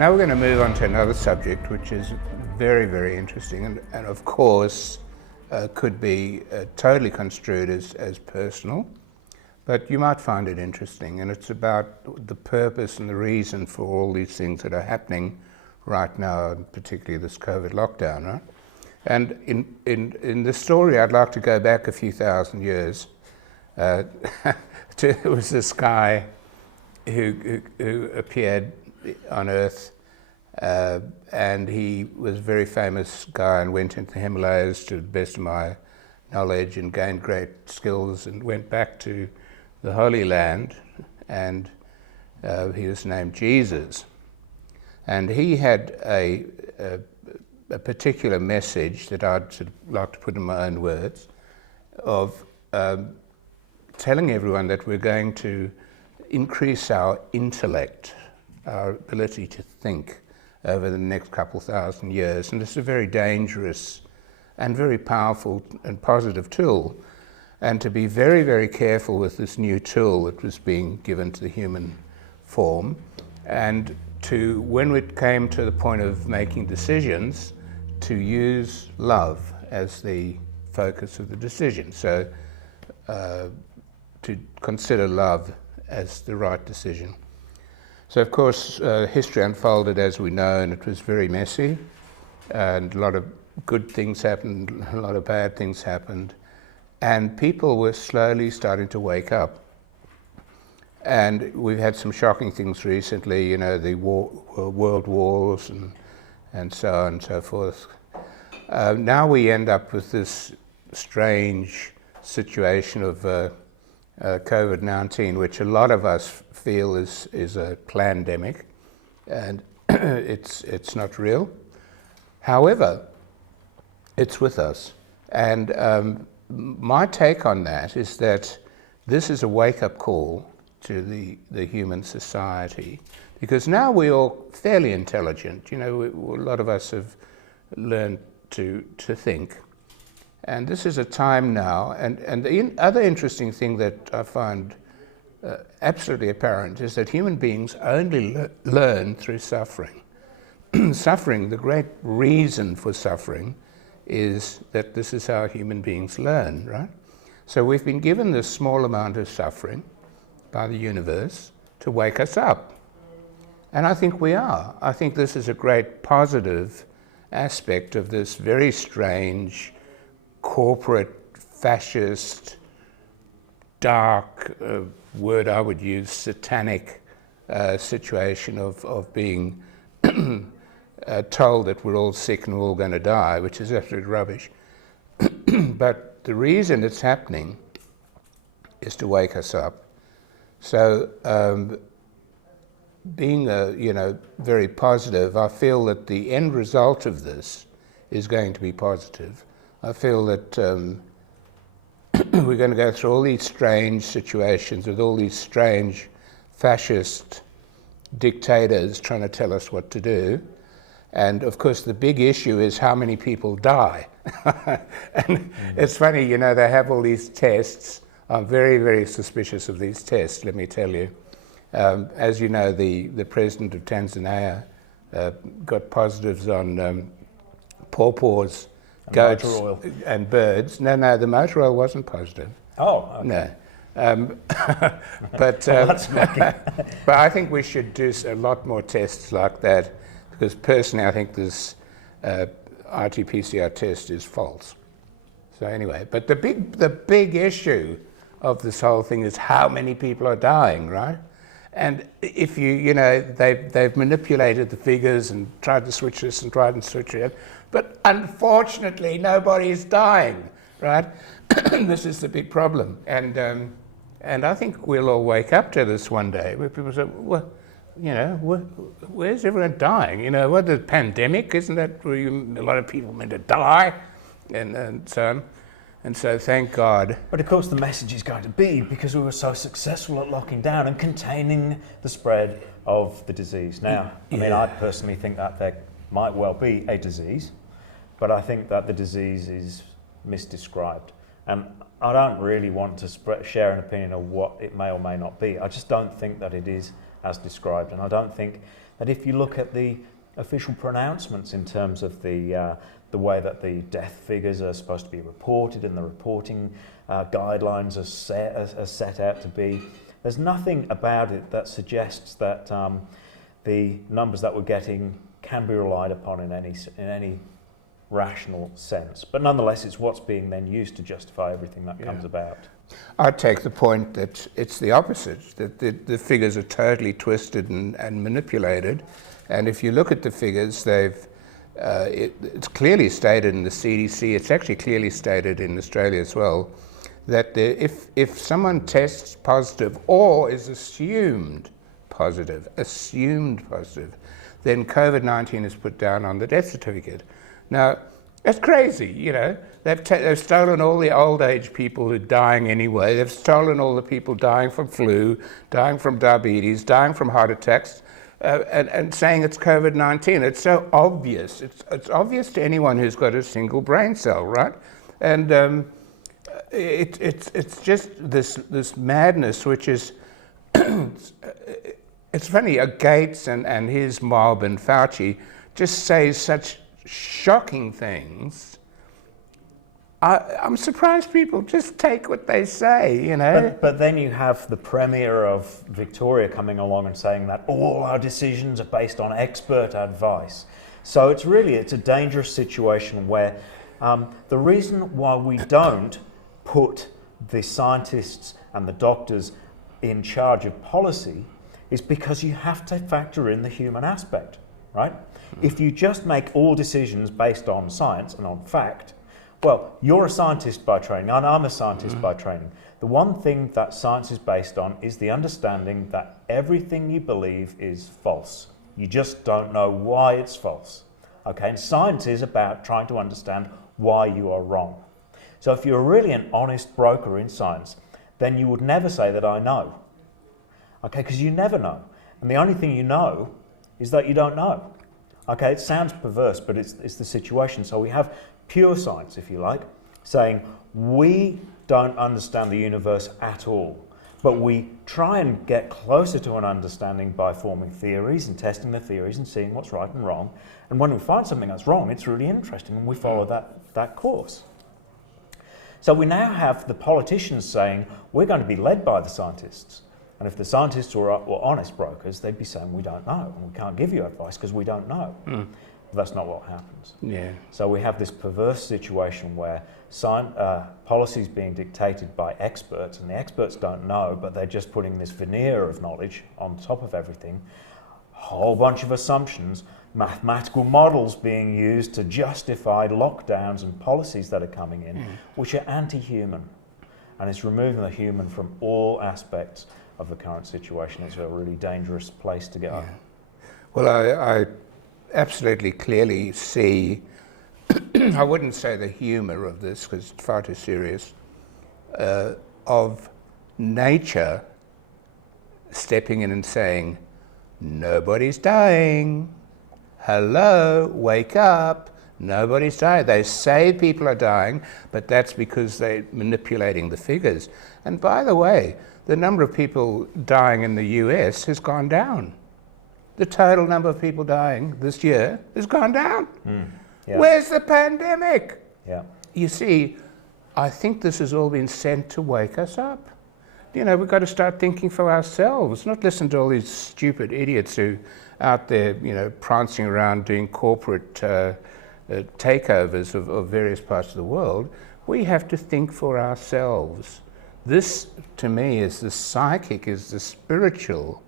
Now we're going to move on to another subject which is very, very interesting and of course could be totally construed as personal, but you might find it interesting, and it's about the purpose and the reason for all these things that are happening right now, particularly this COVID lockdown, right? And in this story I'd like to go back a few thousand years. There was this guy who appeared on Earth, and he was a very famous guy and went into the Himalayas, to the best of my knowledge, and gained great skills and went back to the Holy Land, and he was named Jesus. And he had a particular message that I'd sort of like to put in my own words, of telling everyone that we're going to increase our intellect, our ability to think over the next couple thousand years. And it's a very dangerous and very powerful and positive tool. And to be very, very careful with this new tool that was being given to the human form. And to, when it came to the point of making decisions, to use love as the focus of the decision. So to consider love as the right decision. So of course history unfolded as we know, and it was very messy, and a lot of good things happened, a lot of bad things happened, and people were slowly starting to wake up. And we've had some shocking things recently, you know, the world wars and so on and so forth. Now we end up with this strange situation of COVID-19, which a lot of us feel is a plandemic, and it's not real. However, it's with us. And my take on that is that this is a wake-up call to the human society, because now we're all fairly intelligent. You know, a lot of us have learned to think. And this is a time now, and the other interesting thing that I find absolutely apparent is that human beings only learn through suffering. Suffering, the great reason for suffering, is that this is how human beings learn, right? So we've been given this small amount of suffering by the universe to wake us up. And I think we are. I think this is a great positive aspect of this very strange, corporate, fascist, dark, word I would use, satanic situation of being told that we're all sick and we're all going to die, which is absolute rubbish. But the reason it's happening is to wake us up. So being very positive, I feel that the end result of this is going to be positive. I feel that we're going to go through all these strange situations with all these strange fascist dictators trying to tell us what to do. And of course the big issue is how many people die. And it's funny, you know, they have all these tests. I'm very, very suspicious of these tests, let me tell you. As you know, the president of Tanzania got positives on pawpaws, goats and birds. No, the motor oil wasn't positive. Oh, okay. No. But I think we should do a lot more tests like that, because personally I think this RT-PCR test is false. So anyway, but the big issue of this whole thing is how many people are dying, right? And if they've manipulated the figures and tried to switch this and tried to switch it, but unfortunately nobody's dying, right? This is the big problem. And I think we'll all wake up to this one day, where people say, well, you know, where's everyone dying? You know, what, the pandemic, isn't that where a lot of people meant to die? And so on. And so thank God. But of course the message is going to be, because we were so successful at locking down and containing the spread of the disease. Now, I mean, I personally think that there might well be a disease, but I think that the disease is misdescribed. And I don't really want to share an opinion of what it may or may not be. I just don't think that it is as described. And I don't think that if you look at the official pronouncements in terms of the way that the death figures are supposed to be reported and the reporting guidelines are set out to be, there's nothing about it that suggests that the numbers that we're getting can be relied upon in any rational sense. But nonetheless, it's what's being then used to justify everything that comes about. I take the point that it's the opposite, that the figures are totally twisted and manipulated. And if you look at the figures, it's clearly stated in the CDC, it's actually clearly stated in Australia as well, that if someone tests positive or is assumed positive, then COVID-19 is put down on the death certificate. Now, that's crazy, you know. They've stolen all the old age people who are dying anyway. They've stolen all the people dying from flu, dying from diabetes, dying from heart attacks, and saying it's COVID-19. It's so obvious. It's obvious to anyone who's got a single brain cell, right? And it's just this madness, which is it's funny. Gates and his mob and Fauci just say such shocking things. I'm surprised people just take what they say, you know. But then you have the Premier of Victoria coming along and saying that all our decisions are based on expert advice. So it's a dangerous situation where the reason why we don't put the scientists and the doctors in charge of policy is because you have to factor in the human aspect, right? If you just make all decisions based on science and on fact, well, you're a scientist by training, and I'm a scientist by training. The one thing that science is based on is the understanding that everything you believe is false. You just don't know why it's false. Okay, and science is about trying to understand why you are wrong. So if you're really an honest broker in science, then you would never say that I know. Okay, because you never know. And the only thing you know is that you don't know. Okay, it sounds perverse, but it's the situation. So we have pure science, if you like, saying we don't understand the universe at all, but we try and get closer to an understanding by forming theories and testing the theories and seeing what's right and wrong. And when we find something that's wrong, it's really interesting, and we follow that course. So we now have the politicians saying we're going to be led by the scientists. And if the scientists were honest brokers, they'd be saying we don't know, and we can't give you advice because we don't know. But that's not what happens. Yeah. So we have this perverse situation where policy is being dictated by experts, and the experts don't know, but they're just putting this veneer of knowledge on top of everything. A whole bunch of assumptions, mathematical models being used to justify lockdowns and policies that are coming in, which are anti-human. And it's removing the human from all aspects of the current situation. It's a really dangerous place to go. Well, I absolutely clearly see, I wouldn't say the humour of this because it's far too serious, of nature stepping in and saying, nobody's dying. Hello, wake up. Nobody's dying. They say people are dying, but that's because they're manipulating the figures. And by the way, the number of people dying in the US has gone down. The total number of people dying this year has gone down. Where's the pandemic? You see, I think this has all been sent to wake us up. You know, we've got to start thinking for ourselves, not listen to all these stupid idiots who out there, you know, prancing around doing corporate takeovers of various parts of the world. We have to think for ourselves. This, to me, is the psychic, is the spiritual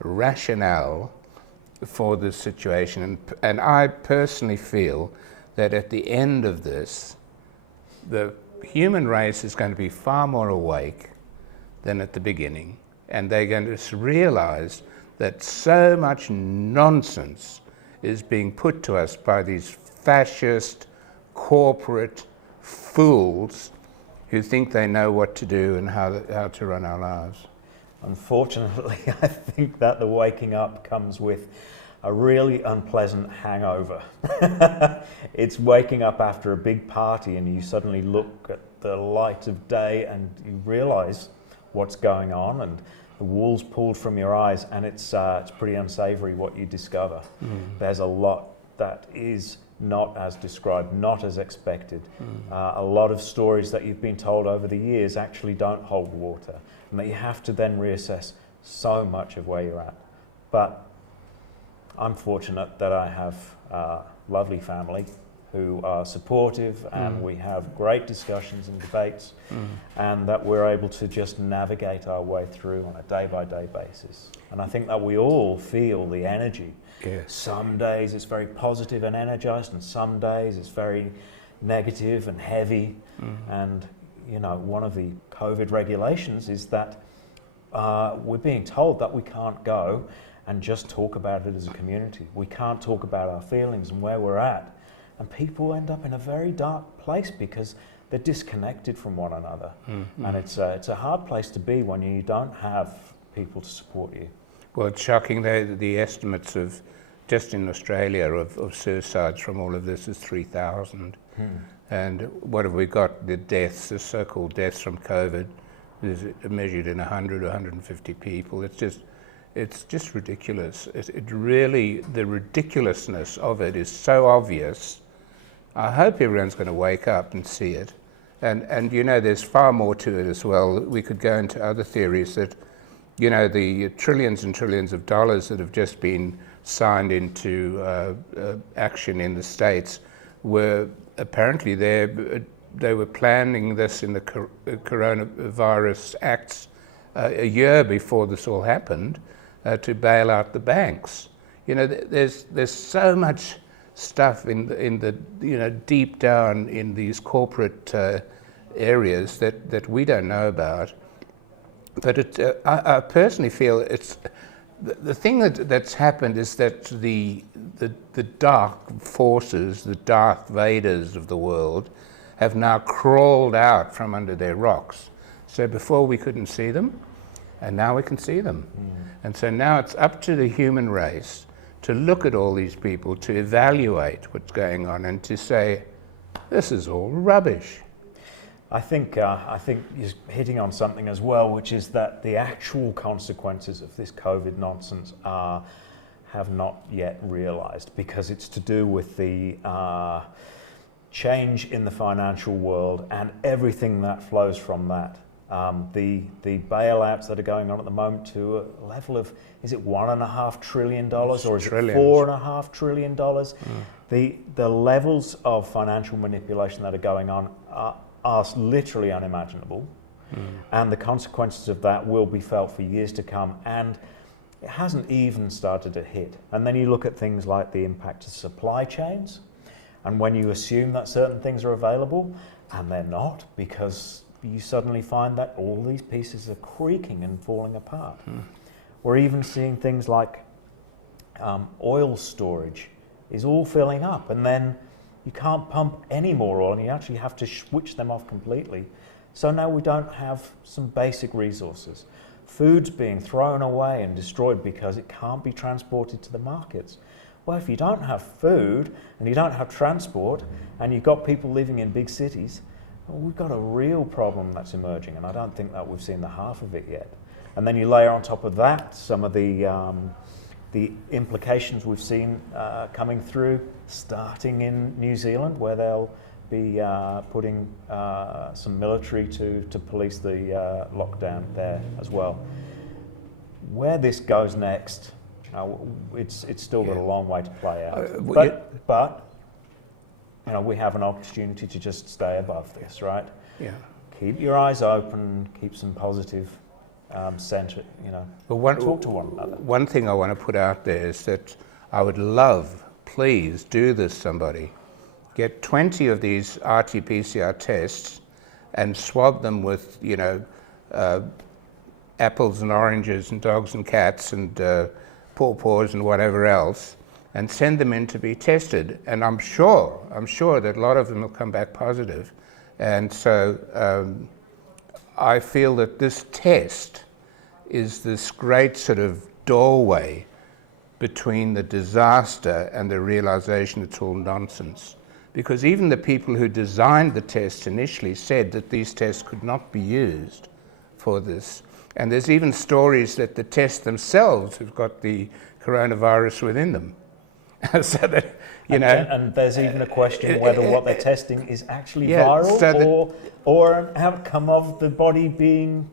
rationale for this situation. And I personally feel that at the end of this, the human race is going to be far more awake than at the beginning. And they're going to realize that so much nonsense is being put to us by these fascist corporate fools who think they know what to do and how to run our lives. Unfortunately, I think that the waking up comes with a really unpleasant hangover. It's waking up after a big party and you suddenly look at the light of day and you realise what's going on, and the wool's pulled from your eyes, and it's pretty unsavory what you discover. There's a lot that is not as described, not as expected. A lot of stories that you've been told over the years actually don't hold water, and that you have to then reassess so much of where you're at. But I'm fortunate that I have a lovely family who are supportive, and we have great discussions and debates, and that we're able to just navigate our way through on a day-by-day basis. And I think that we all feel the energy. Yes. Some days it's very positive and energized, and some days it's very negative and heavy. And you know, one of the COVID regulations is that we're being told that we can't go and just talk about it as a community. We can't talk about our feelings and where we're at. And people end up in a very dark place because they're disconnected from one another. And it's a hard place to be when you don't have people to support you. Well, it's shocking. The estimates of, just in Australia, of suicides from all of this is 3,000. And what have we got? The deaths, the so-called deaths from COVID, is measured in 100 or 150 people. It's just ridiculous. It really, the ridiculousness of it is so obvious. I hope everyone's going to wake up and see it. And you know, there's far more to it as well. We could go into other theories that, you know, the trillions and trillions of dollars that have just been signed into action in the States were apparently they were planning this in the coronavirus acts a year before this all happened to bail out the banks. You know, there's so much stuff in the you know, deep down in these corporate areas that we don't know about. But I personally feel it's the thing that's happened is that the dark forces, the Darth Vaders of the world, have now crawled out from under their rocks. So before we couldn't see them, and now we can see them. And so now it's up to the human race to look at all these people, to evaluate what's going on, and to say, this is all rubbish. I think you're hitting on something as well, which is that the actual consequences of this COVID nonsense have not yet realised, because it's to do with the change in the financial world and everything that flows from that. The bailouts that are going on at the moment to a level of, is it $1.5 trillion or is it $4.5 trillion? The levels of financial manipulation that are going on are literally unimaginable, and the consequences of that will be felt for years to come, and it hasn't even started to hit. And then you look at things like the impact of supply chains, and when you assume that certain things are available and they're not, because you suddenly find that all these pieces are creaking and falling apart. We're even seeing things like oil storage is all filling up, and then you can't pump any more oil, and you actually have to switch them off completely. So now we don't have some basic resources. Food's being thrown away and destroyed because it can't be transported to the markets. Well, if you don't have food and you don't have transport and you've got people living in big cities, well, we've got a real problem that's emerging, and I don't think that we've seen the half of it yet. And then you layer on top of that some of the implications we've seen coming through, starting in New Zealand, where they'll be putting some military to police the lockdown there as well. Where this goes next, it's still got a long way to play out. But you know, we have an opportunity to just stay above this, right? Yeah. Keep your eyes open, keep some positive center, you know, talk to one another. One thing I want to put out there is that I would love, please do this, somebody. Get 20 of these RT-PCR tests and swab them with, you know, apples and oranges and dogs and cats and pawpaws and whatever else, and send them in to be tested. And I'm sure that a lot of them will come back positive. And so I feel that this test is this great sort of doorway between the disaster and the realization it's all nonsense. Because even the people who designed the tests initially said that these tests could not be used for this. And there's even stories that the tests themselves have got the coronavirus within them. So that, you know... And there's even a question whether what they're testing is actually Yeah, viral so or an outcome of the body being...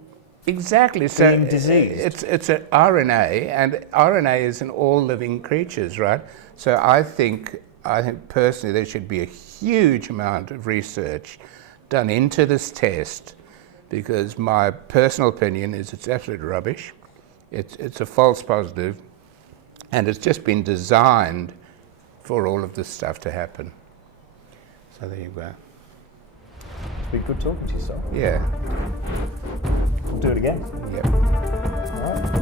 Exactly. So being diseased. it's an RNA, and RNA is in all living creatures, right? So I think personally there should be a huge amount of research done into this test, because my personal opinion is it's absolute rubbish. It's a false positive, and it's just been designed for all of this stuff to happen. So there you go. It's been good talking to you, sir. Yeah. We'll do it again. Yep. All right.